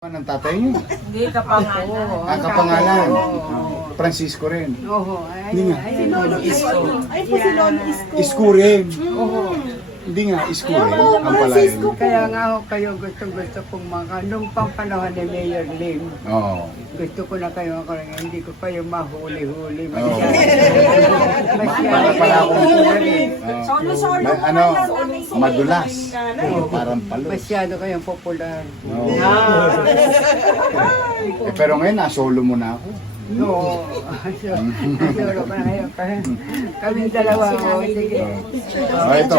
Ng tatay niyo? Hindi, kapangalan. Ang kapangalan? Francisco rin? Oo. Hindi nga. Si Lolo Isko. Ay po si Lolo Isko. Isko rin? Hindi nga, Isko rin ang palayan. Kaya nga ho kayo gusto kong nung pang panahon ni Mayor Lim. Oo. Gusto ko na kayo ako rin. Hindi ko kayo mahuli-huli. Oo. Masyado. Para pala akong Solo-solo ano, madulas. Parang palo. Masyado kayong popular. Oo. Pero ngayon, nasolo mo na ako. Oo. Solo ka na kayo. Kaming dalawa. O, sige. Ito.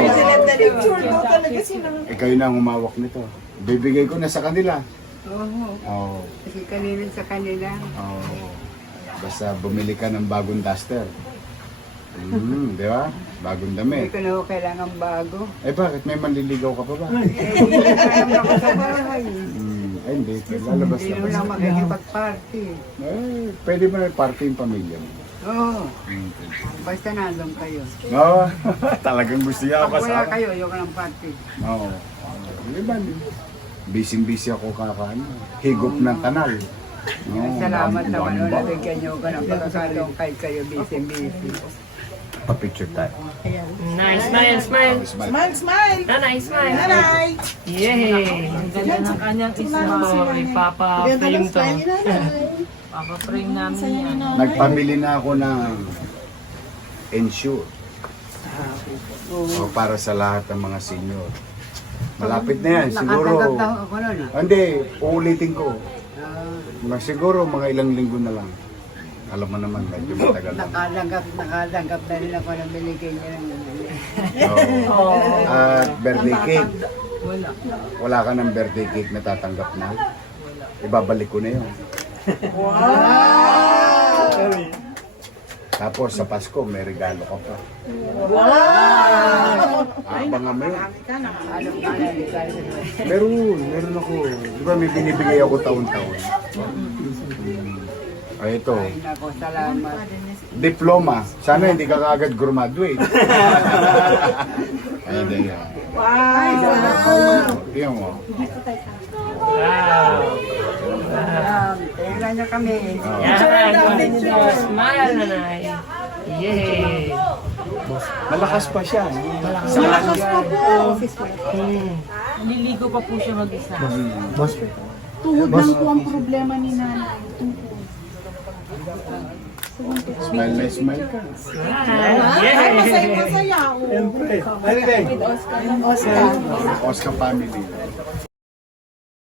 Kayo na ang humawak nito. Bibigay ko na sa kanila. Oo. Oo. Kasi kanina sa kanila. Oo. Basta bumili ka ng bagong duster. Di ba? Bagong Hindi damit. ko na ho kailangan bago. Eh bakit? May manliligaw ka pa ba? Kaya ako sa bahay. Ay hindi. Lalabas Hindi lang. mo lang makikipag-party. Eh, pwede mo na party yung pamilya mo. Oo. Basta nandun kayo. Oo. Talagang gusto niya Pag wala kasama. kayo, ayoko ng party. Oo. Di ba? Busy-busy ako kakaano. Higop ng kanal. Oo, Salamat dami- naman daming o ba? nabigyan niyo ko ng pagkakataong kay kayo busy-busy. Pa-picture tayo. Nice, smile, smile. Oh, smile. Smile, smile! Nanay, smile. Nanay! Yay! Ang ganda ng kanyang smile. Ipapa-frame to. Smile ni nanay. Papa-frame namin yan. Nagpamili na ako ng ensure. O, para sa lahat ng mga senior. Malapit na yan. Siguro. Nakatanggap na ako nun. Hindi, uulitin ko. Ah, Siguro mga ilang linggo na lang. Alam mo naman, medyo matagal lang. nakatanggap na rin ako ng binigay niya ng Oo. At birthday cake. Wala. Wala ka ng birthday cake na tatanggap na. Ibabalik ko na yun. Tapos sa Pasko, may regalo ka pa. Abangan mo yun. anong kanal. Meron ako. Di ba may binibigay ako taon-taon? Ay, ito. Ay, nako, salamat. Diploma. Sana hindi ka kagad graduate. Ay, hindi yan. Tingnan mo. Wow. Tingnan niyo kami. Yan. Smile, nanay. Yay! Malakas pa siya. Malakas pa po. Nililigo pa po siya mag-isa. Tuhod lang po ang problema ni nanay. Smile na smile ka. Ay, masaya-masaya. Siyempre. Oscar. Oscar family.